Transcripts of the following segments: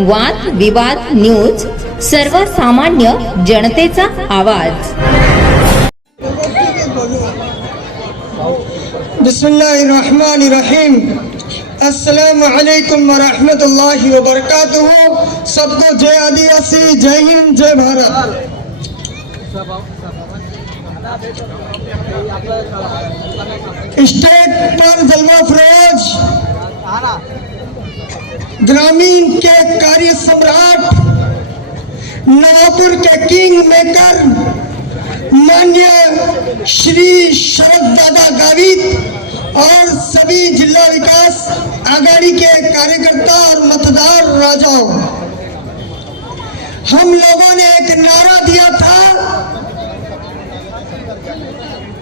वाद विवाद न्यूज, सर्वसामान्य जनतेचा आवाज। बिस्मिल्लाहिर्रहमानिर्रहीम। अस्सलामु अलैकुम व रहमतुल्लाहि व बरकातुहू। सबको जय आदिवासी, जय हिंद, जय भारत। स्टेट पर जलवा फरोज, ग्रामीण के कार्य सम्राट, नवापुर के किंग मेकर माननीय श्री शरद दादा गावित और सभी जिला विकास आघाड़ी के कार्यकर्ता और मतदार राजाओं, हम लोगों ने एक नारा दिया था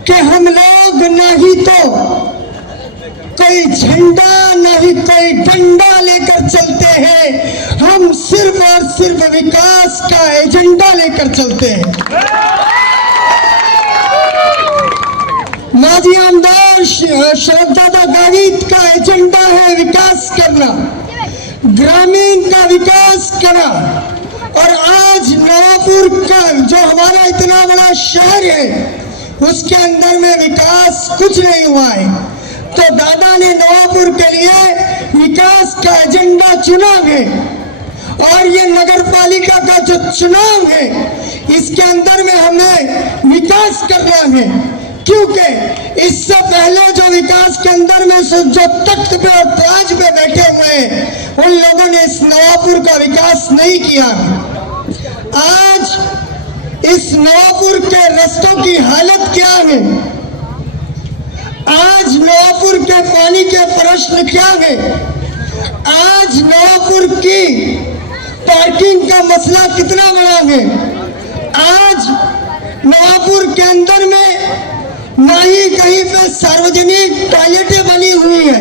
कि हम लोग नहीं तो कोई झंडा नहीं कोई डंडा लेकर चलते हैं, हम सिर्फ और सिर्फ विकास का एजेंडा लेकर चलते हैं। माजी आमदार शरद दादा गावित का एजेंडा है विकास करना, ग्रामीण का विकास करना। और आज नवापुर का जो हमारा इतना बड़ा शहर है उसके अंदर में विकास कुछ नहीं हुआ है, तो दादा ने नवापुर के लिए विकास का एजेंडा चुना है। और ये नगर पालिका का जो चुनाव है इसके अंदर में हमें विकास करना है, क्योंकि इससे पहले जो विकास के अंदर में जो तख्त पे और ताज पे बैठे हुए हैं उन लोगों ने इस नवापुर का विकास नहीं किया। आज इस नवापुर के रास्तों की हालत क्या है, आज नवापुर के पानी के प्रश्न क्या है, आज नवापुर की पार्किंग का मसला कितना बड़ा है, आज नवापुर के अंदर में ना ही कहीं पे सार्वजनिक टॉयलेटें बनी हुई है,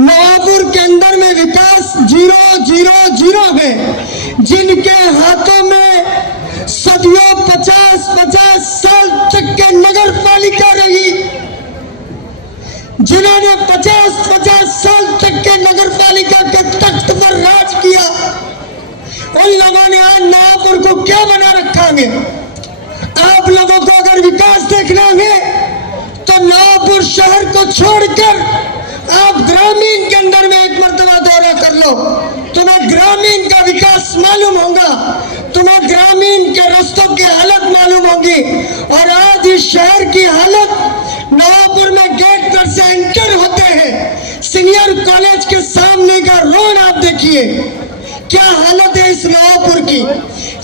नवापुर के अंदर में विकास 0-0-0 है। जिनके हाथों में सदियों 50-50 साल तक के नगर पालिका रही, जिन्होंने 50-50 साल तक के नगर पालिका के तख्त पर राज किया, उन लोगों ने आज नवापुर को क्या बना रखा है। आप लोगों को अगर विकास देखना है तो नवापुर शहर को छोड़कर आप ग्रामीण के अंदर में एक मर्तबा दौरा कर लो, तुम्हें ग्रामीण का विकास मालूम होगा, तुम्हें ग्रामीण के रास्तों की हालत मालूम होगी। और आज इस शहर की हालत, नवापुर में गेट पर से एंटर होते हैं, सीनियर कॉलेज के सामने का रोड आप देखिए, क्या हालत है इस नवापुर की।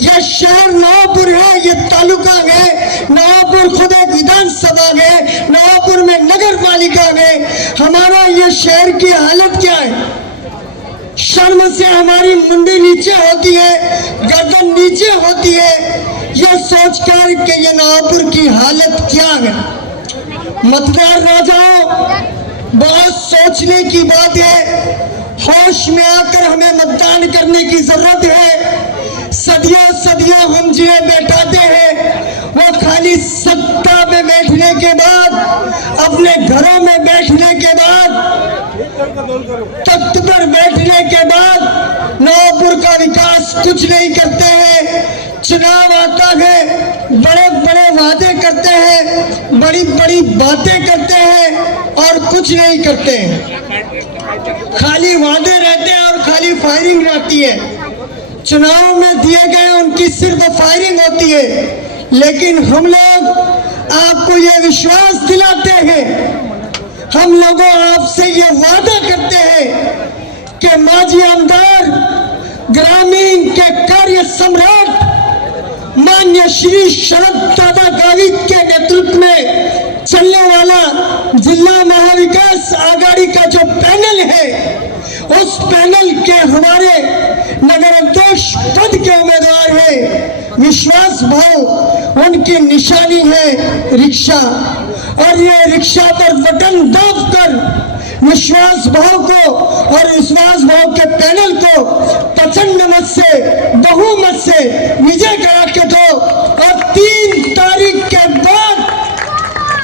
यह शहर नवापुर है, ये तालुका है, नवापुर खुद एक विधानसभा है, नवापुर में नगर पालिका है। हमारा ये शहर की हालत क्या है, शर्म से हमारी मुंडी नीचे होती है, गर्दन नीचे होती है, यह सोचकर कि ये नवापुर की हालत क्या है। मतदार राजाओं, बहुत सोचने की बात है, होश में आकर हमें मतदान करने की जरूरत है। सदियों सदियों हम जिन्हें बैठाते हैं वो खाली सत्ता पे बैठने के बाद, अपने घरों में बैठने के बाद, तख्त पर बैठने के बाद नवापुर का विकास कुछ नहीं करते हैं। चुनाव आता है, बड़े बड़े वादे करते हैं, बड़ी बड़ी बातें करते हैं और कुछ नहीं करते हैं, खाली वादे रहते हैं और खाली फायरिंग रहती है। चुनाव में दिए गए उनकी सिर्फ फायरिंग होती है। लेकिन हम लोग आपको ये विश्वास दिलाते हैं, हम लोगों आपसे ये वादा करते हैं कि माजी आमदार, ग्रामीण के कार्य सम्राट माननीय श्री शरद दादा गावित के नेतृत्व में चलने वाला जिला महाविकास आघाड़ी का जो पैनल है, उस पैनल के हमारे नगर अध्यक्ष पद के उम्मीदवार है विश्वास भाव, उनकी निशानी है रिक्शा। और ये रिक्शा पर बटन दबाकर विश्वास भाव को और विश्वास भाव के पैनल को प्रचंड मत से, बहुमत से विजय करा के दो। और 3 तारीख के बाद,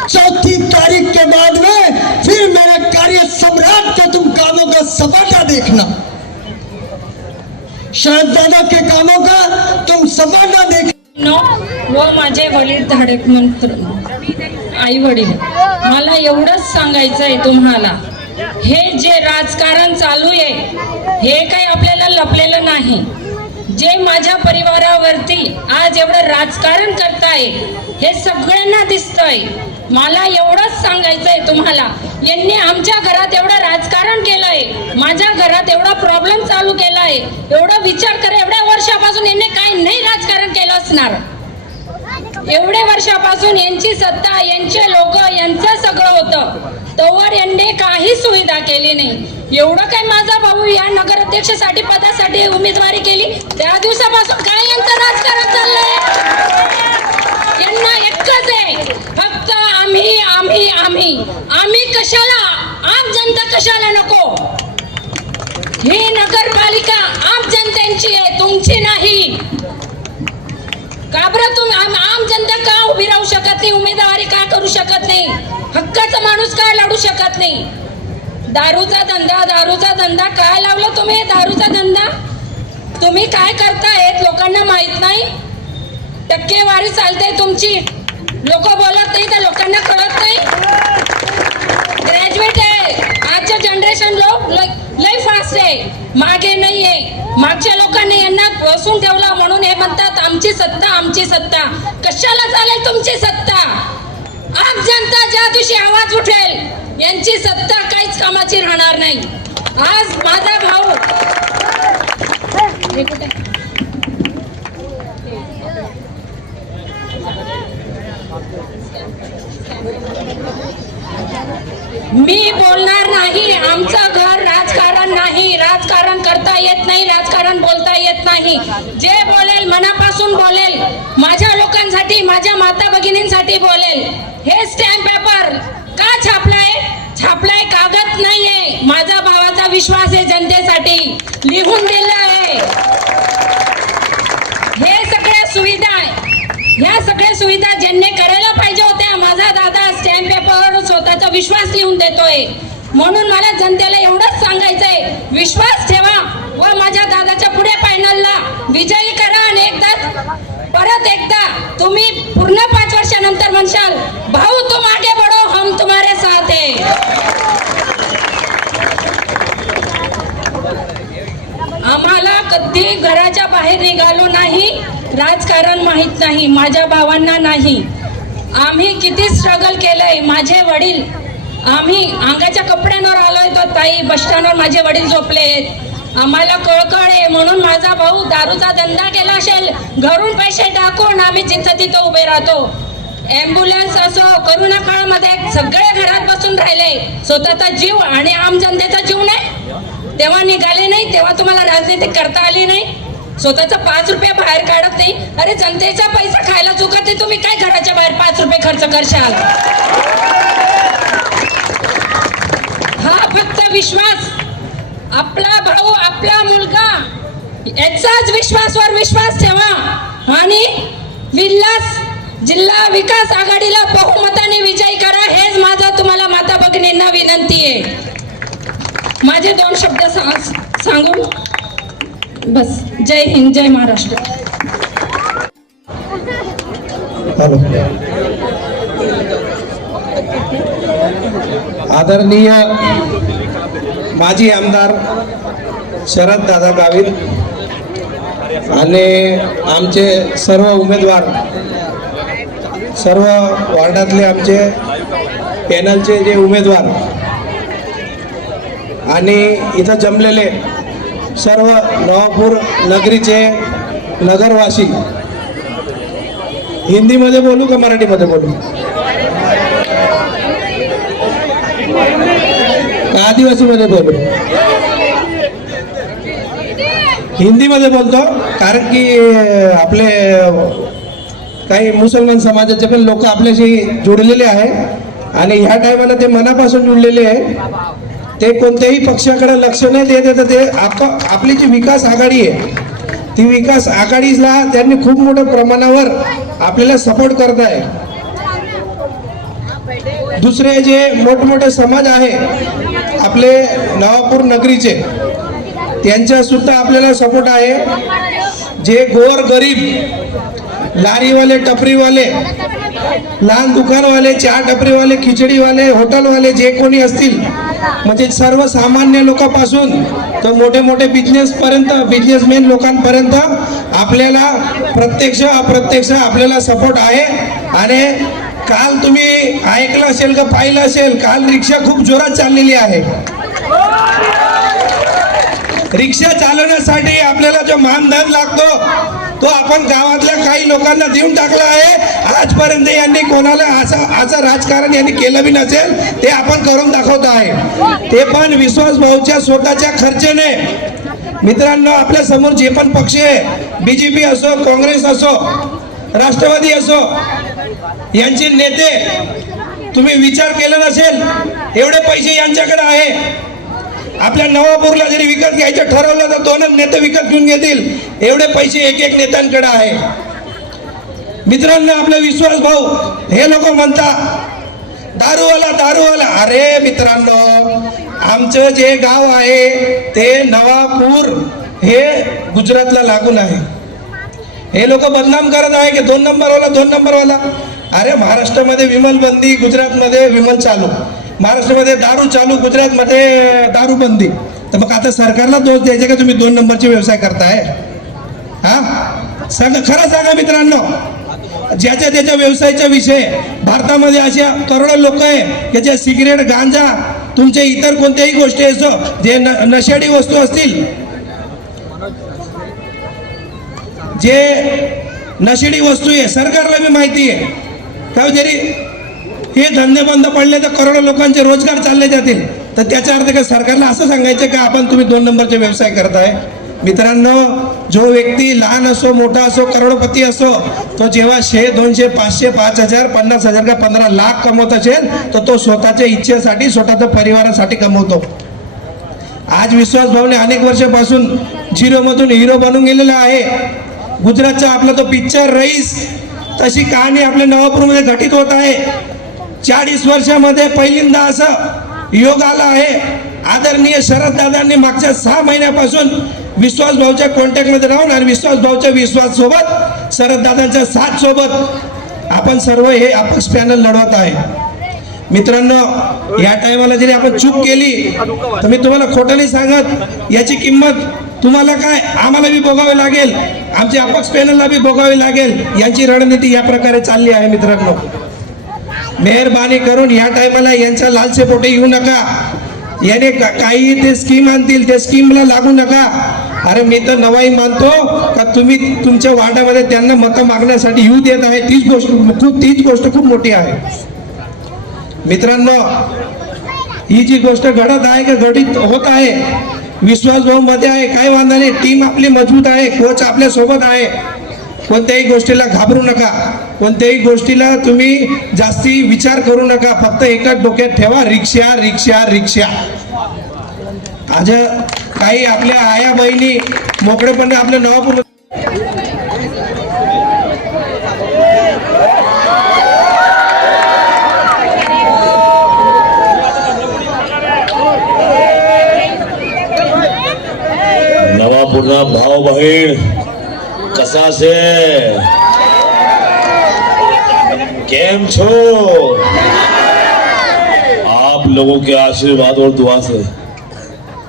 4 तारीख के बाद में फिर मेरा कार्य सम्राट का तुम कामों का सपाटा देखना। शरद दादा के कामों का तुम सपना देख व माझे वडील धाडक मंत्र आई वडील, मला एवढंच सांगायचं आहे तुम्हाला, हे जे राजकारण चालू आहे हे काही आपल्याला लपलेलं नाही. जे माझ्या परिवारावरती आज एवढं राजकारण करताय हे सगळ्यांना दिसतंय. मला एवढंच सांगायचंय तुम्हाला, यांनी आमच्या घरात एवढं राजकारण केलंय, माझ्या घरात एवढा प्रॉब्लेम चालू केलाय. एवढं विचार करा, एवढ्या वर्षापासून यांनी काही नाही राजकारण केलं असणार. एवढ्या वर्षापासून यांची सत्ता, यांचे लोक, यांचं सगळं होतं, तोवर यांनी काही सुविधा केली नाही. एवढं काय माझा भाऊ या नगराध्यक्षासाठी पदासाठी उमेदवारी केली, त्या दिवसापासून काय यांचं राजकारण चाललंय. यांना एकच आहे, फक्त आम्ही आम्ही आम्ही आम्ही कशाला, आप जनता कशाला नको. ही नगरपालिका आप जनतेची आहे, तुमची नाही. का बरं तुम्ही आम जनता का उभी राहू शकत नाही, उमेदवारी का करू शकत नाही, हक्काचा माणूस का लढू शकत नाही. दारूचा धंदा काय लावलं तुम्ही. दारूचा धंदा तुम्ही काय करतायत लोकांना माहित नाही. टक्केवारी चालते तुमची, लोक बोलत नाही तर लोकांना कळत नाही. ग्रॅज्युएट आहे आजच्या जनरेशन, लोक लय फास्ट आहे, मागे नाही आहे. मागच्या लोकांनी यांना बसून ठेवलं म्हणून हे म्हणतात आमची सत्ता आमची सत्ता. कशाला चालेल तुमची सत्ता. आप जनता ज्या दिवशी आवाज उठेल यांची सत्ता काहीच कामाची राहणार नाही. आज माझा भाऊ मी बोलणार नाही. आमचं घर राजकारण नाही, राजकारण करता येत नाही, राजकारण बोलता येत नाही. जे बोलेल मनापासून बोलेल, माझ्या लोकांसाठी, माझ्या माता भगिनींसाठी बोलेल. हे स्टॅम्प पेपर का छापलाय कागद नाहीये. माझा भावाचा विश्वास आहे जनतेसाठी, लिहून दिलं आहे. हे सगळ्या सुविधा, ह्या सगळ्या सुविधा ज्यांनी करायला पाहिजे होत्या, माझा दादा स्टॅम्प पेपरवर स्वतःचा विश्वास लिहून देतोय. म्हणून मला जनतेला एवढंच सांगायचंय, विश्वास ठेवा व माझ्या दादाच्या पुढे पॅनलला विजयी करा. आणि परत एकदा तुम्ही पूर्ण 5 वर्षानंतर म्हणशाल, भाऊ तुम आगे बढ़ो, हम तुम्हारे साथ है. आम्हाला कधी घराच्या बाहेर निघालो नाही, राजकारण माहित नाही, माझ्या भावांना नाही. आम्ही किती स्ट्रगल केलंय. माझे वडील, आम्ही अंगाच्या कपड्यांवर आलोय तर ताई बस स्टँडवर माझे वडील झोपलेत. आम्हाला कळकळ आहे म्हणून माझा भाऊ दारूचा धंदा केला असेल, घरून पैसे टाकून आम्ही जिथं तिथं उभे राहतो. ॲम्ब्युलन्स असो, करोना काळामध्ये सगळे घरात बसून राहिले. स्वतःचा जीव आणि आम जनतेचा जीव नाही तेव्हा निघाले नाही, तेव्हा तुम्हाला राजनीती करता आली नाही. स्वतःचा 5 रुपये बाहेर काढत नाही. अरे जनतेचा पैसा खायला चुकत नाही, तुम्ही काय घराच्या बाहेर 5 रुपये खर्च करशाल. हा फक्त विश्वास, आपला भाऊ, आपला मुलगा, याचाच विश्वासवर विश्वास ठेवा आणि विल्हास जिल्हा विकास आघाडीला बहुमताने विजयी करा. हेच माझा तुम्हाला माता भगिनींना विनंती आहे. माझे 2 शब्द सांगून बस. जय हिंद, जय महाराष्ट्र. आदरणीय माजी आमदार शरद दादा गावित आणि आमचे सर्व उमेदवार, सर्व वार्डातले आमचे पॅनलचे जे उमेदवार आणि इथं जमलेले सर्व नवापूर नगरीचे नगरवासी. हिंदीमध्ये बोलू का मराठीमध्ये बोलू? आदिवासीमध्ये बोलू? हिंदीमध्ये बोलतो, कारण की आपले काही मुसलमान समाजाचे पण लोक आपल्याशी जुडलेले आहे आणि ह्या टायमाला ते मनापासून जुडलेले आहे. ते कोणत्याही पक्षाकडे लक्ष नाही देत. ते आपली जी विकास आघाडी आहे, ती विकास आघाडीला त्यांनी खूप मोठ्या प्रमाणावर आपल्याला सपोर्ट करत आहे. दुसरे जे मोठमोठे समाज आहे आपले नवापूर नगरीचे, त्यांचा सुद्धा आपल्याला सपोर्ट आहे. जे गोर गरीब लारीवाले, टपरीवाले, लहान दुकानवाले, चहा टपरीवाले, खिचडीवाले, हॉटेलवाले जे कोणी असतील, म्हणजे सर्वसामान्य लोकांपासून तर मोठे मोठे बिझनेसमॅन लोकांपर्यंत आपल्याला प्रत्यक्ष अप्रत्यक्ष आपल्याला सपोर्ट आहे. आणि काल तुम्ही ऐकलं असेल का पाहिलं असेल, काल रिक्षा खूप जोरात चाललेली आहे. रिक्षा चालवण्यासाठी आपल्याला जो मानधन लागतो तो आपण गावातल्या काही लोकांना देऊन टाकला आहे. आजपर्यंत यांनी कोणाला असं राजकारण यांनी केलं बी नसेल, ते आपण करून दाखवत आहे. ते पण विश्वास भाऊच्या स्वतःच्या खर्चाने. मित्रांनो, आपल्या समोर जे पण पक्ष आहे, बीजेपी असो, काँग्रेस असो, राष्ट्रवादी असो, यांचे नेते तुम्ही विचार केला नसेल, एवढे पैसे यांच्याकडे आहे. आपल्या नवापूरला जरी विकत घ्यायचं ठरवलं तर 2 नेते विकत घेऊन घेतील, एवढे पैसे एक नेत्यांकडे आहे. मित्रांनो, आपले विश्वास भाऊ हे लोक म्हणतात दारूवाला. अरे मित्रांनो, आमचं जे गाव आहे ते नवापूर हे गुजरातला लागून आहे. हे लोक बदनाम करत आहे की 2 नंबरवाला. अरे महाराष्ट्रामध्ये विमल बंदी, गुजरातमध्ये विमल चालू, महाराष्ट्रामध्ये दारू चालू, गुजरातमध्ये दारू बंदी. तर मग आता सरकारला दोष द्यायचा का तुम्ही 2 नंबरचे व्यवसाय करताय? हा सांगा, खरं सांगा मित्रांनो. ज्याच्या त्याच्या व्यवसायाचा विषय, भारतामध्ये अशा करोडो लोक आहे त्याच्या सिगरेट, गांजा, तुमच्या इतर कोणत्याही गोष्टी असो, जे नशेडी वस्तू असतील, जे नशेडी वस्तू आहे, सरकारला बी माहिती आहे का जरी हे धंदे बंद पडले तर करोडो लोकांचे रोजगार चालले जातील. तर त्याचा अर्थ काय सरकारला असं सांगायचं का आपण तुम्ही 2 नंबरचे व्यवसाय करताय? मित्रांनो, जो व्यक्ती लहान असो, मोठा असो, करोडपती असो, तो जेव्हा 100, 200, 500, 5000, 50,000 का 15 लाख कमवत असेल तर तो स्वतःच्या इच्छेसाठी, स्वतःच्या परिवारासाठी कमवतो. आज विश्वास भाऊने अनेक वर्षापासून झिरोमधून हिरो बनून गेलेला आहे. गुजरातचा आपला तो पिक्चर रईस, तशी कहाणी आपल्या नवापूरमध्ये घटित होत आहे. 40 वर्षामध्ये पहिल्यांदा असं योग आला आहे. आदरणीय शरद दादांनी मागच्या 6 महिन्यापासून विश्वास भाऊच्या कॉन्टॅक्टमध्ये राहून आणि विश्वास भाऊच्या विश्वास सोबत, शरद दादांच्या साथ सोबत आपण सर्व हे अपक्ष पॅनल लढवत आहे. मित्रांनो, या टायमाला जरी आपण चूक केली तर मी तुम्हाला खोटं नाही सांगत, याची किंमत तुम्हाला काय, आम्हाला बी भोगावी लागेल, आमचे अपक्ष पॅनलला बी भोगावी लागेल. यांची रणनीती या प्रकारे चालली आहे. मित्रांनो, मेहरबानी करून या टायमाला यांच्या लालसेपोटे येऊ नका. याने काही ते स्कीम आणतील, ते स्कीमला लागू नका. अरे मी तर नवाई मानतो का तुम्ही तुमच्या वार्डामध्ये त्यांना मतं मागण्यासाठी येऊ देत आहे, तीच गोष्ट खूप मोठी आहे. मित्रांनो, ही जी गोष्ट घडत आहे का घडित होत आहे, विश्वास भाऊ मध्ये आहे, काही वांधा नाही. टीम आपली मजबूत आहे, कोच आपल्या सोबत आहे. कोणत्याही गोष्टीला घाबरू नका, कोणत्याही गोष्टीला तुम्ही जास्ती विचार करू नका. फक्त एकच डोक्यात ठेवा, रिक्षा रिक्षा रिक्षा. आज काही आपल्या आया बहिणी मोकळेपणे आपल्या नवापूर नवापूरना भाव बहीण कसा से केम छो? आप लोगों के आशीर्वाद और दुआ से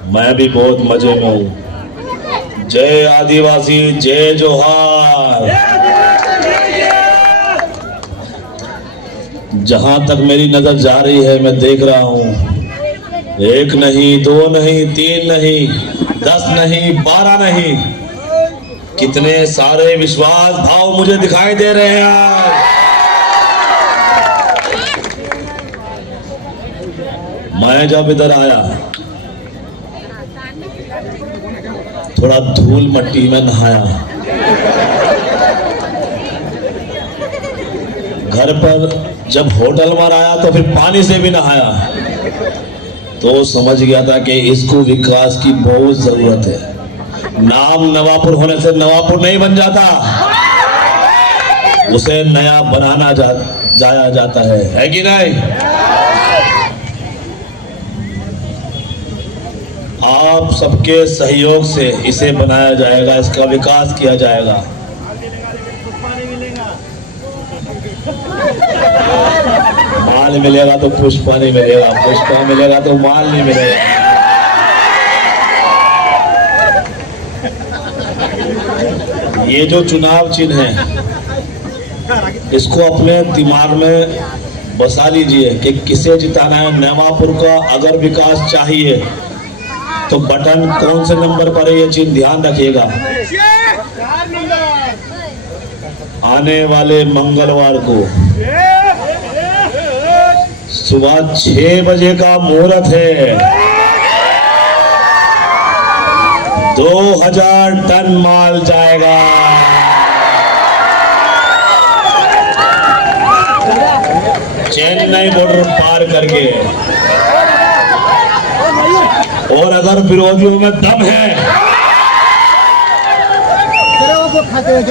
मैं भी बहुत मजे में हूँ. जय आदिवासी, जय जोहार. जहां तक मेरी नजर जा रही है मैं देख रहा हूँ, 1 नहीं, 2 नहीं, 3 नहीं, 10 नहीं, 12 नहीं, कितने सारे विश्वास भाव मुझे दिखाई दे रहे हैं. मैं जब इधर आया थोड़ा धूल मट्टी में नहाया. घर पर जब होटल में आया तो फिर पानी से भी नहाया, तो समझ गया था कि इसको विकास की बहुत जरूरत है. नाम नवापुर होने से नवापुर नहीं बन जाता, उसे नया बनाना जाया जाता है कि नहीं? आप सबके सहयोग से इसे बनाया जाएगा, इसका विकास किया जाएगा। माल मिलेगा तो पुष्पा नहीं मिलेगा, पुष्पा मिलेगा तो माल नहीं मिलेगा। ये जो चुनाव चिन्ह है इसको अपने दिमाग में बसा लीजिए कि किसे जिताना है। नवापुर का अगर विकास चाहिए तो बटन कौन से नंबर पर है ये चिन्ह ध्यान रखिएगा। आने वाले मंगलवार को सुबह 6 बजे का मुहूर्त है। 2000 टन माल जाएगा। चेन्नई बॉर्डर पार करके। और अगर विरोधियों में दम है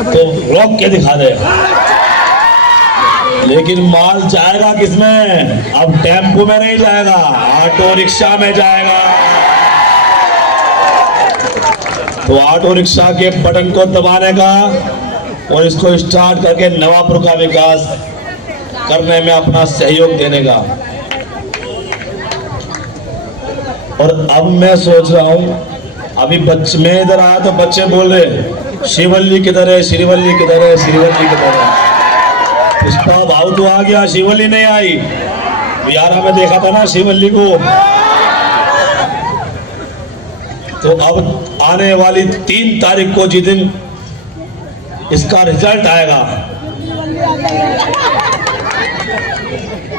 तो रोक के दिखा दे। लेकिन माल जाएगा किसमें? अब टेम्पो में नहीं जाएगा, ऑटो रिक्शा में जाएगा। तो ऑटो रिक्शा के बटन को दबाने का और इसको स्टार्ट करके नवापुर का विकास करने में अपना सहयोग देने का। और अब मैं सोच रहा हूं, अभी बच्चे में इधर आया तो बच्चे बोल रहे शिवल्ली किधर है, श्रीवल्ली किधर है, श्रीवल्ली किधर है। पुष्पा भाव तो आ गया, शिवल्ली नहीं आई। बिहारा में देखा था ना शिवल्ली को। तो अब आने वाली 3 तारीख को जिस दिन इसका रिजल्ट आएगा,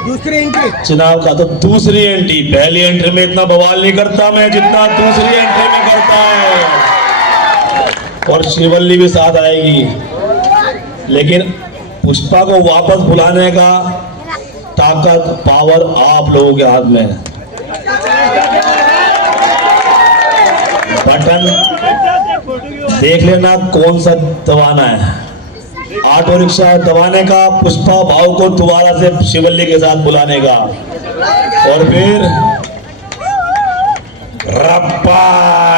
दूसरी एंट्री चुनाव का, तो दूसरी एंट्री, पहली एंट्री में इतना बवाल नहीं करता मैं जितना दूसरी एंट्री में करता है। और शिवल्ली भी साथ आएगी। लेकिन पुष्पा को वापस बुलाने का ताकत, पावर आप लोगों के हाथ में है। बटन देख लेना कौन सा दबाना है। ऑटो रिक्शा दबाने का, पुष्पा भाव को दोबारा से शिवल्ली के साथ बुलाने का, और फिर रप्पा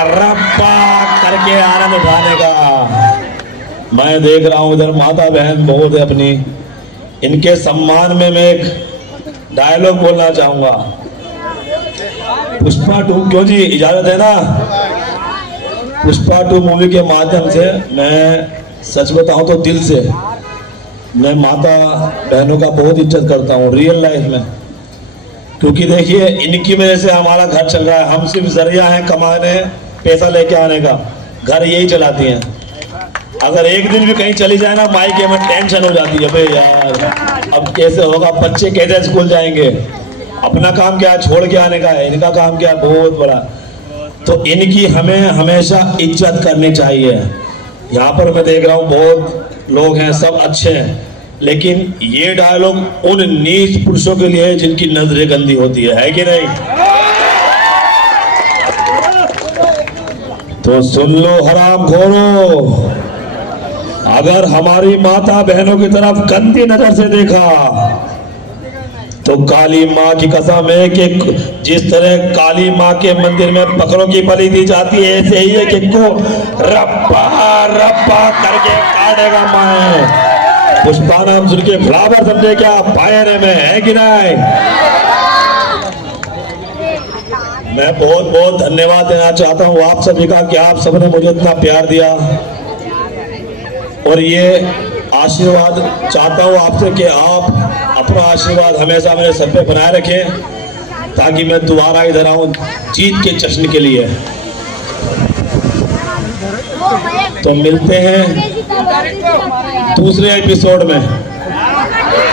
रप्पा करके आनंद उठाने का। मैं देख रहा हूं इधर माता बहन बहुत है अपनी, इनके सम्मान में मैं एक डायलॉग बोलना चाहूंगा। पुष्पा 2 क्यों जी, इजाजत है ना? पुष्पा 2 मूवी के माध्यम से मैं सच बताऊं तो दिल से मैं माता बहनों का बहुत इज्जत करता हूं रियल लाइफ में। क्योंकि देखिए इनकी वजह से हमारा घर चल रहा है। हम सिर्फ जरिया हैं कमाने, पैसा लेके आने का, घर यही चलाती हैं। अगर एक दिन भी कहीं चली जाए ना मायके में टेंशन हो जाती है, भाई यार अब कैसे होगा, बच्चे कैसे स्कूल जाएंगे, अपना काम क्या छोड़ के आने का है, इनका काम क्या बहुत बड़ा। तो इनकी हमें हमेशा इज्जत करनी चाहिए। यहाँ पर मैं देख रहा हूँ बहुत लोग हैं, सब अच्छे हैं, लेकिन ये डायलॉग उन नीच पुरुषों के लिए है जिनकी नजरें गंदी होती है कि नहीं? तो सुन लो हराम खोरो, अगर हमारी माता बहनों की तरफ गंदी नजर से देखा तो काली माँ की कसम है कि जिस तरह काली माँ के मंदिर में बकरों की बलि दी जाती है, ऐसे ही है कि को रप्पा रप्पा करके काटेगा माँ। पुष्पा नाम सुन के फ्लावर समझे क्या पायरे में है कि नहीं? मैं बहुत बहुत धन्यवाद देना चाहता हूँ आप सभी का कि आप सबने मुझे इतना प्यार दिया, और ये आशीर्वाद चाहता हूँ आपसे कि आप अपना आशीर्वाद हमेशा मेरे सर पे बनाए रखें, ताकि मैं दोबारा इधर आऊं जीत के जश्न के लिए। तो मिलते हैं दूसरे एपिसोड में,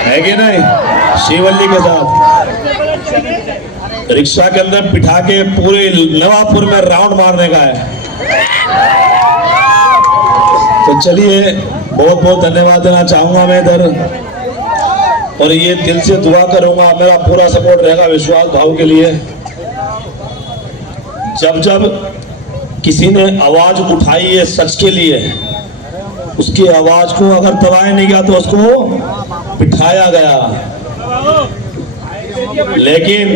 है कि नहीं? शिवल्ली के साथ रिक्शा के अंदर बिठा के पूरे नवापुर में राउंड मारने का है। तो चलिए, बहुत बहुत धन्यवाद देना चाहूंगा मैं इधर, और ये दिल से दुआ करूंगा मेरा पूरा सपोर्ट रहेगा विश्वास भाव के लिए। जब जब किसी ने आवाज उठाई है सच के लिए, उसकी आवाज को अगर दबाया नहीं गया तो उसको बिठाया गया। लेकिन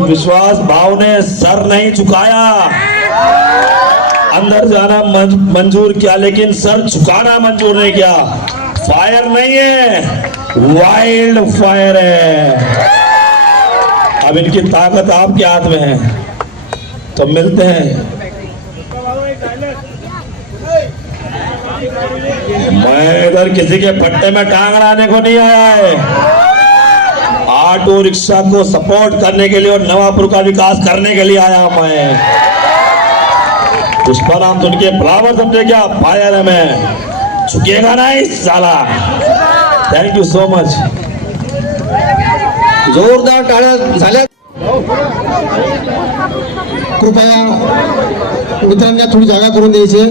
विश्वास भाव ने सर नहीं झुकाया, अंदर जाना मंजूर किया लेकिन सर झुकाना मंजूर नहीं किया। फायर नहीं है, वाइल्ड फायर है। अब इनकी ताकत आपके हाथ में है। तो मिलते हैं। मैं इधर किसी के पट्टे में टांग अड़ाने को नहीं आया है, ऑटो रिक्शा को सपोर्ट करने के लिए और नवापुर का विकास करने के लिए आया मैं। पुष्पाराम तो उनके बराबर समझे क्या? फायर है, मैं झुकेगा नहीं साला। Thank you so much. जोरदार टाळ्या झाल्या। कृपया मित्रांना थोडी जागा करून द्यायची।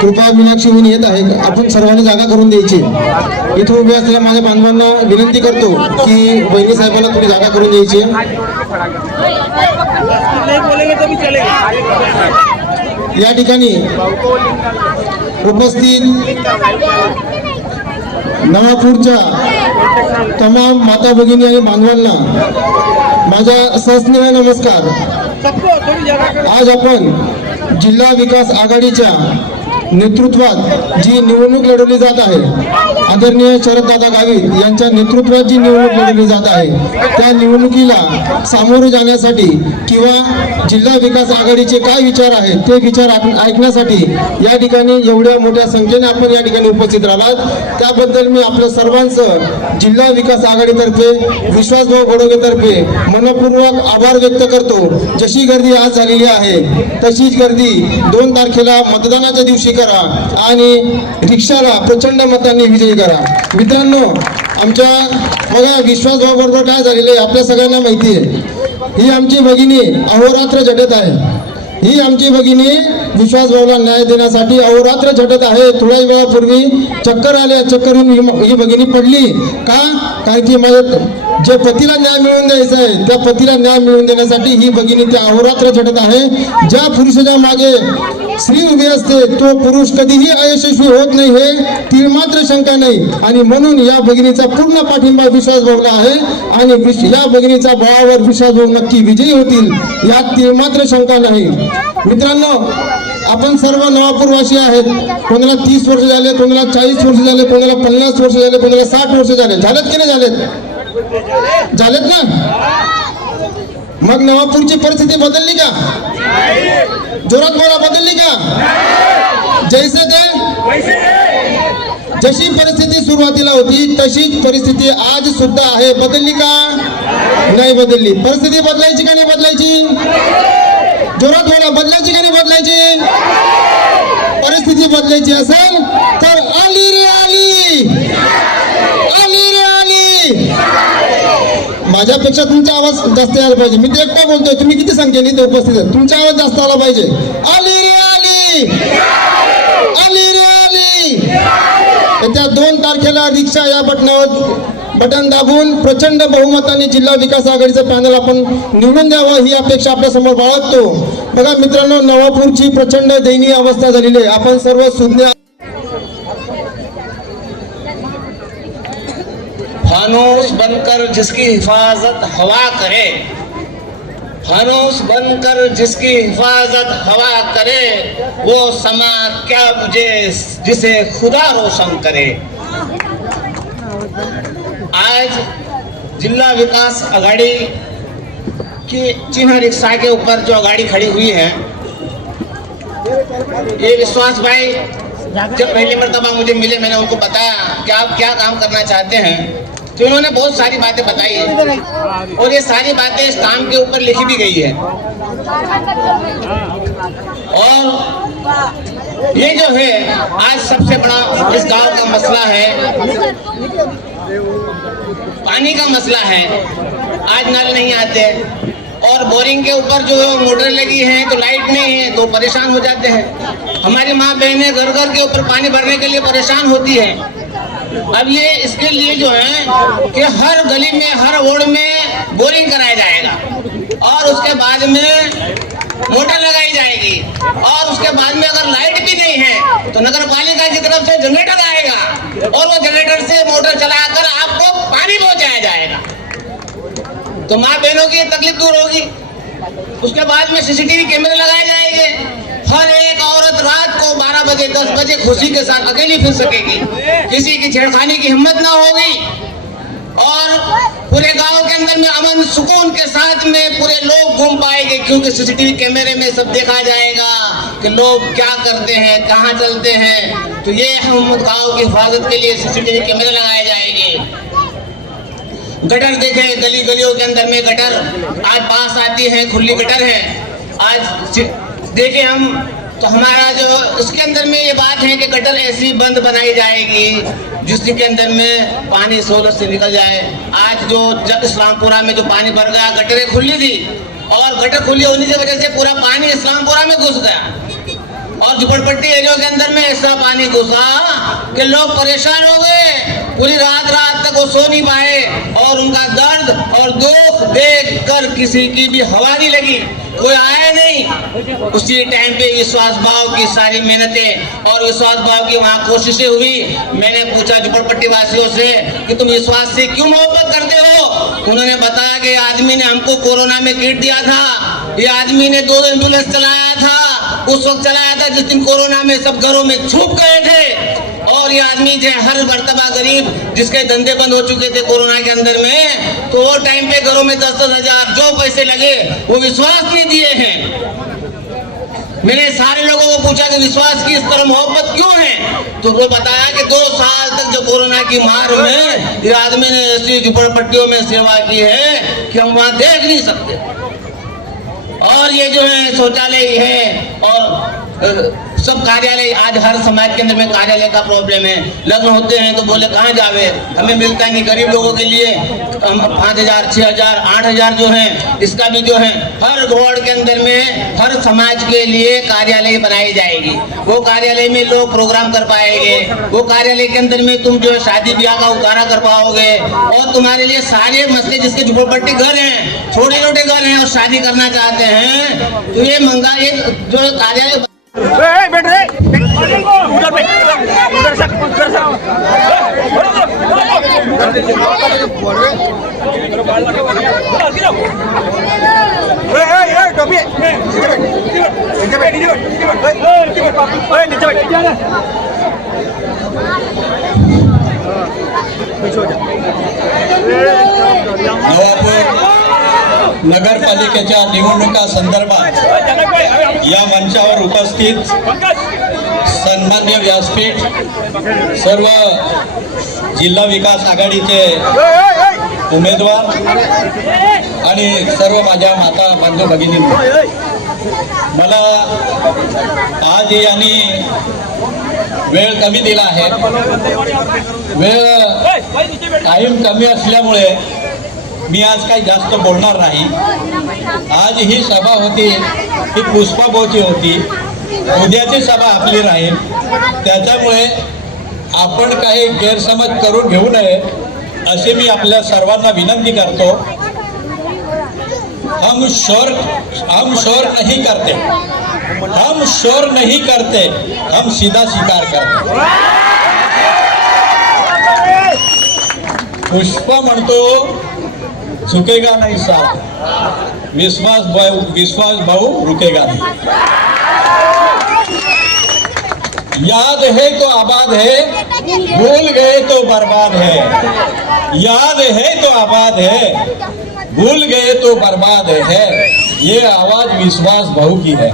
कृपया मीनाक्षी वहिनी येत आहे, आपण सर्वांनी जागा करून द्यायची। इथे उभे असलेल्या माझ्या बांधवांना विनंती करतो की वहिनी साहेबांना थोडी जागा करून द्यायची। या ठिकाणी उपस्थित नवापूरच्या तमाम माता भगिनी आणि बांधवांना माझा सस्नेह नमस्कार। आज आपण जिल्हा विकास आघाडीच्या नेतृत्वात जी निवडणूक लढवली जात आहे, आदरणीय शरददादा गावित यांच्या नेतृत्वात जी निवडणूक लढवली जात आहे, त्या निवडणुकीला सामोरे जाण्यासाठी किंवा जिल्हा विकास आघाडीचे काय विचार आहेत ते विचार ऐकण्यासाठी या ठिकाणी एवढ्या मोठ्या संख्येने आपण या ठिकाणी उपस्थित राहिलात, त्याबद्दल मी आपल्या सर्वांचं जिल्हा विकास आघाडीतर्फे, विश्वासभाऊ घोडकेतर्फे मनपूर्वक आभार व्यक्त करतो। जशी गर्दी आज झालेली आहे तशीच गर्दी 2 तारखेला मतदानाच्या दिवशी करा आणि रिक्षाला प्रचंड मतांनी विजयी करा। मित्रांनो, आमच्या बघा विश्वासभाऊ बरोबर काय झालेलं आहे आपल्या सगळ्यांना माहिती आहे। ही आमची भगिनी अहोरात्र झटत आहे। ही आमची भगिनी विश्वासभाऊला न्याय देण्यासाठी अहोरात्र झटत आहे। थोड्या वेळापूर्वी चक्कर आल्या, चक्करून ही भगिनी पडली का? कारण की माझ्या जे पतीला न्याय मिळवून द्यायचा आहे त्या पतीला न्याय मिळवून देण्यासाठी ही भगिनी त्या अहोरात्र झटत आहे। ज्या पुरुषाच्या मागे स्त्री उभी असते तो पुरुष कधीही अयशस्वी होत नाही, हे ती मात्र शंका नाही। आणि म्हणून या भगिनीचा पूर्ण पाठिंबा विश्वासभाऊला आहे आणि या भगिनीचा बळावर विश्वासभाऊ नक्की विजयी होतील, यात ती मात्र शंका नाही। मित्रांनो, आपण सर्व नवापूरवासी आहेत। कोणाला 30 वर्ष झाले, कोणाला 40 वर्ष झाले, कोणाला 50 वर्ष झाले, कोणाला 60 वर्ष झाले। झालेत की नाही झालेत ना? मग नवापूरची परिस्थिती बदलली का? जोरात बोला, बदलली का? जैसे ते जशी परिस्थिती सुरुवातीला होती तशीच परिस्थिती आज सुद्धा आहे। बदलली का? नाही बदलली। परिस्थिती बदलायची का नाही बदलायची? जोरात बोला, बदलायची का नाही बदलायची? परिस्थिती बदलायची असेल तर आली रे आली, आली रे आली। माझ्यापेक्षा तुमचा आवाज जास्त यायला पाहिजे। मी ते एकटा बोलतोय, तुम्ही किती संख्येने इथे उपस्थित आहे, तुमचा आवाज जास्त आला पाहिजे। आली रे आली, आली रे आली। येत्या 2 तारखेला रिक्षा या बटन दाबून प्रचंड बहुमताने जिल्हा विकास आघाडीचं पॅनल आपण निवडून द्यावं ही अपेक्षा आपल्या समोर बाळगतो। बघा मित्रांनो, नवापूरची प्रचंड दयनीय अवस्था झालेली आहे। आपण सर्व सुज्ञ फानूस बनकर जिसकी हिफाजत हवा करे, फानूस बनकर जिसकी हिफाजत हवा करे, वो समा क्या मुझे जिसे खुदा रोशन करे। आज जिला विकास आघाड़ी की चिन्ह रिक्शा के ऊपर जो गाड़ी खड़ी हुई है, ये विश्वास भाई जब पहली मर्तबा मुझे मिले, मैंने उनको बताया कि आप क्या काम करना चाहते हैं, तो इन्होंने बहुत सारी बातें बताई है और ये सारी बातें स्टाम्प के ऊपर लिखी भी गई है। और ये जो है आज सबसे बड़ा इस गांव का मसला है, पानी का मसला है। आज नल नहीं आते और बोरिंग के ऊपर जो मोटर लगी है तो लाइट नहीं है तो परेशान हो जाते हैं। हमारी माँ बहनें घर घर के ऊपर पानी भरने के लिए परेशान होती है। अब ये इसके लिए जो है कि हर गली में, हर वार्ड में बोरिंग कराया जाएगा और उसके बाद में मोटर लगाई जाएगी और उसके बाद में अगर लाइट भी नहीं है तो नगर पालिका की तरफ से जनरेटर आएगा और वो जनरेटर से मोटर चलाकर आपको तो माँ बहनों की तकलीफ दूर होगी। उसके बाद में सीसीटीवी कैमरे लगाए जाएंगे। हर एक औरत रात को 12 बजे 10 बजे खुशी के साथ अकेली फिर सकेगी, किसी की छेड़खानी की हिम्मत ना होगी, और पूरे गांव के अंदर में अमन सुकून के साथ में पूरे लोग घूम पाएंगे, क्योंकि सीसीटीवी कैमरे में सब देखा जाएगा कि लोग क्या करते हैं, कहाँ चलते हैं। तो ये हम गांव की हिफाजत के लिए सीसीटीवी कैमरे लगाए जाएंगे। गटर देखें, गली गलियों के अंदर में गटर आज पास आती है, खुली गटर है। आज देखें हम तो हमारा जो इसके अंदर में ये बात है कि गटर ऐसी बंद बनाई जाएगी जिसके अंदर में पानी सहूलत से निकल जाए। आज जो जब इस्लामपुरा में जो पानी भर गया, गटरें खुली थी और गटर खुली होने की वजह से पूरा पानी इस्लामपुरा में घुस गया और झुपड़पट्टी एरिया के अंदर में ऐसा पानी घुसा कि लोग परेशान हो गए। पूरी रात तक वो सो नहीं पाए और उनका दर्द और दुख देख कर किसी की भी हवा नहीं लगी, कोई आया नहीं। उसी टाइम पे विश्वास भाव की सारी मेहनतें और विश्वास भाव की वहाँ कोशिशें हुई। मैंने पूछा झुपड़पट्टी वासियों से कि तुम विश्वास से क्यों मोहब्बत करते हो? उन्होंने बताया कि आदमी ने हमको कोरोना में किट दिया था, ये आदमी ने 2 एम्बुलेंस चलाया था, उस वक्त चलाया था जिस दिन कोरोना में सब घरों में छुप गए थे। और ये आदमी जो हर मर्तबा गरीब जिसके धंधे बंद हो चुके थे कोरोना के अंदर में, तो वो टाइम पे घरों में 10-10 हजार जो पैसे लगे वो विश्वास नहीं दिए हैं। मैंने सारे लोगों को पूछा कि विश्वास की इस तरह मोहब्बत क्यों है, तो वो बताया कि 2 साल तक जो कोरोना की मार में ये आदमी ने ऐसी झुपड़पट्टियों में सेवा की है कि हम वहाँ देख नहीं सकते। और ये जो है शौचालय है और सब कार्यालय, आज हर समाज के अंदर में कार्यालय का प्रॉब्लम है। लग्न होते हैं तो बोले कहाँ जावे, हमें मिलता नहीं। गरीब लोगों के लिए हम 5,000, 6,000, 8,000 जो है, इसका भी जो है हर वार्ड के अंदर में हर समाज के लिए कार्यालय बनाई जाएगी। वो कार्यालय में लोग प्रोग्राम कर पाएंगे, वो कार्यालय के अंदर में तुम जो है शादी ब्याह का उतारा कर पाओगे, और तुम्हारे लिए सारे मसले जिसके झुपड़पट्टी घर हैं, छोटे छोटे घर हैं और शादी करना चाहते हैं, तो ये मंगा ये जो कार्यालय नगरपालिकेच्या निवडणुका संदर्भात या मंचावर उपस्थित सन्मान्य व्यासपीठ, सर्व जिल्हा विकास आघाडीचे उमेदवार आणि सर्व माझ्या माता बंधू भगिनींनो, मला आज यांनी वेळ कमी दिला आहे. वेळ टाइम कमी असल्यामुळे मी आज काही जास्त बोलणार नाही. आज ही सभा होती ही पुष्पाभाऊची होती, उद्याची सभा आपली राहील. त्याच्यामुळे आपण काही गैरसमज करून घेऊ नये अशी मी आपल्या सर्वांना विनंती करतो. हम शोर नहीं करते, हम शोर नहीं करते, हम सीधा स्वीकार करते. पुष्पा म्हणतो झुकेगा नहीं साथ, विश्वास भाऊ रुकेगा नहीं. याद है तो आबाद है, भूल गए तो बर्बाद है. याद है तो आबाद है, भूल गए तो बर्बाद है. ये आवाज विश्वास भाऊ की है,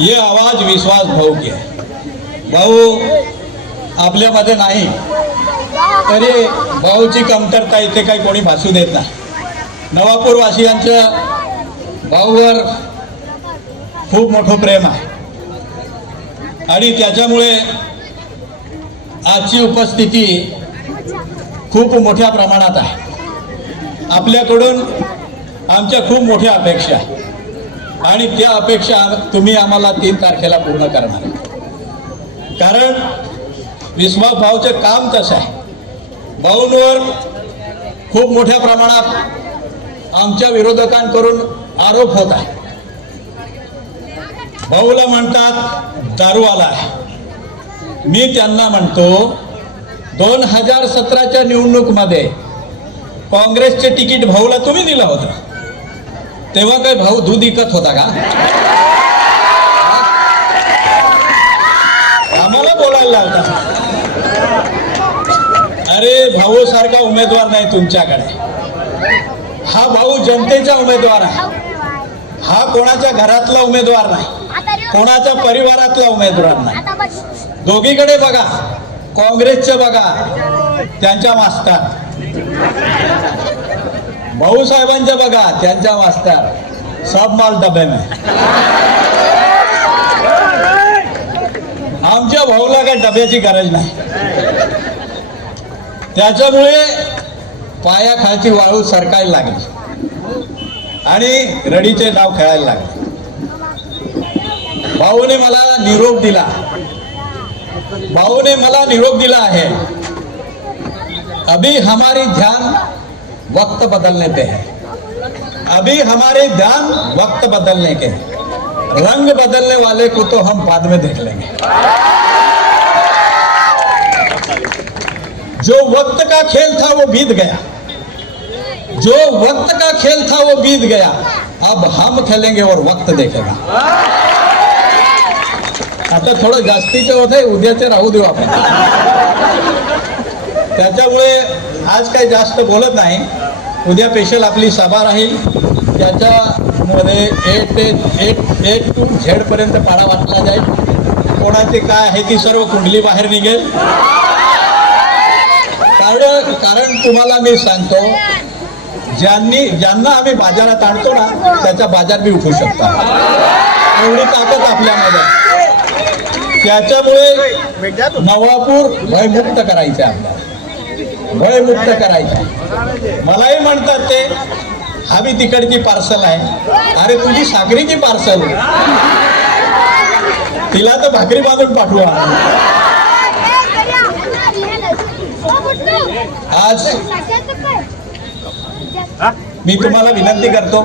ये आवाज विश्वास भाऊ की है. भाऊ आपल्यामध्ये नाही तरी भाऊची कमतरता इथे काही कोणी भासू देत नाही. नवापूर वासियांचं भाऊवर खूप मोठं प्रेम आहे आणि त्याच्यामुळे आजची उपस्थिती खूप मोठ्या प्रमाणात आहे. आपल्याकडून आमच्या खूप मोठ्या अपेक्षा आहे आणि त्या अपेक्षा तुम्ही आम्हाला 3 तारखेला पूर्ण करणार. कारण विश्वास भाऊचं काम तसं आहे. भाऊंवर खूप मोठ्या प्रमाणात आमच्या विरोधकांकडून आरोप होत आहे. भाऊला म्हणतात दारूवाला आहे. मी त्यांना म्हणतो 2017च्या निवडणुकीमध्ये काँग्रेसचे तिकीट भाऊला तुम्ही दिलं होतं, तेव्हा काय भाऊ दूध विकत होता का? आम्हाला बोलायला लावता. अरे भाऊ सारखा उमेदवार नाही तुमच्याकडे. हा भाऊ जनतेचा उमेदवार आहे. हा कोणाच्या घरातला उमेदवार नाही, कोणाच्या परिवारातला उमेदवार नाही. दोघीकडे बघा, काँग्रेसचं बघा त्यांच्या मास्तर, भाऊसाहेबांचं बघा त्यांच्या मास्तर, सब माल डबे में. आमच्या भाऊला काही डब्याची गरज नाही. त्याच्यामुळे पायाखालची वाळू सरकायला लागली आणि रडीचे डाव खेळायला लागले. भाऊने मला निरोप दिला, भाऊने मला निरोप दिला आहे, अभी हमारी ध्यान वक्त बदलने पे है, अभी हमारे ध्यान वक्त बदलने के है, रंग बदलने वाले को तो हम बाद में देख लेंगे. जो वक्त का खेल था वो बीत गया, जो वक्त का खेल था वो बीत गया, अब हम खेलेंगे और वक्त देखेगा. आता थोडं जास्तीचे होते, उद्याचे राहू देऊ आपण. त्याच्यामुळे आज काही जास्त बोलत नाही. उद्या स्पेशल आपली सभा राहील, त्याच्यामध्ये A to Z पर्यंत पाडा वाटला जाईल. कोणाचे काय आहे ती सर्व कुंडली बाहेर निघेल. कारण तुम्हाला मी सांगतो, ज्यांना आम्ही बाजारात आणतो ना, त्याचा बाजार बी उठू शकतो. एवढी ताकद आपल्यामध्ये. त्याच्यामुळे नवापूर भयमुक्त करायचं, आपल्याला भयमुक्त करायचं. मलाही म्हणतात ते, हा बी तिकडची पार्सल आहे. अरे तुझी साखरेची पार्सल, तिला तर भाकरी बांधून पाठवा. आज मी तुम्हाला विनंती करतो,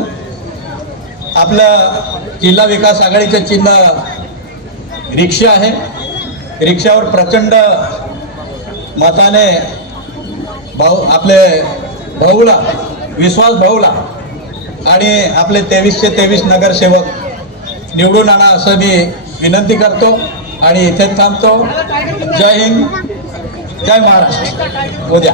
आपलं जिल्हा विकास आघाडीचं चिन्ह रिक्षा आहे. रिक्षावर प्रचंड मताने आपले भाऊला, विश्वास भाऊला आणि आपले 23चे 23 नगरसेवक निवडून आणा असं मी विनंती करतो आणि इथे थांबतो. जय हिंद, जय महाराष्ट्र. उद्या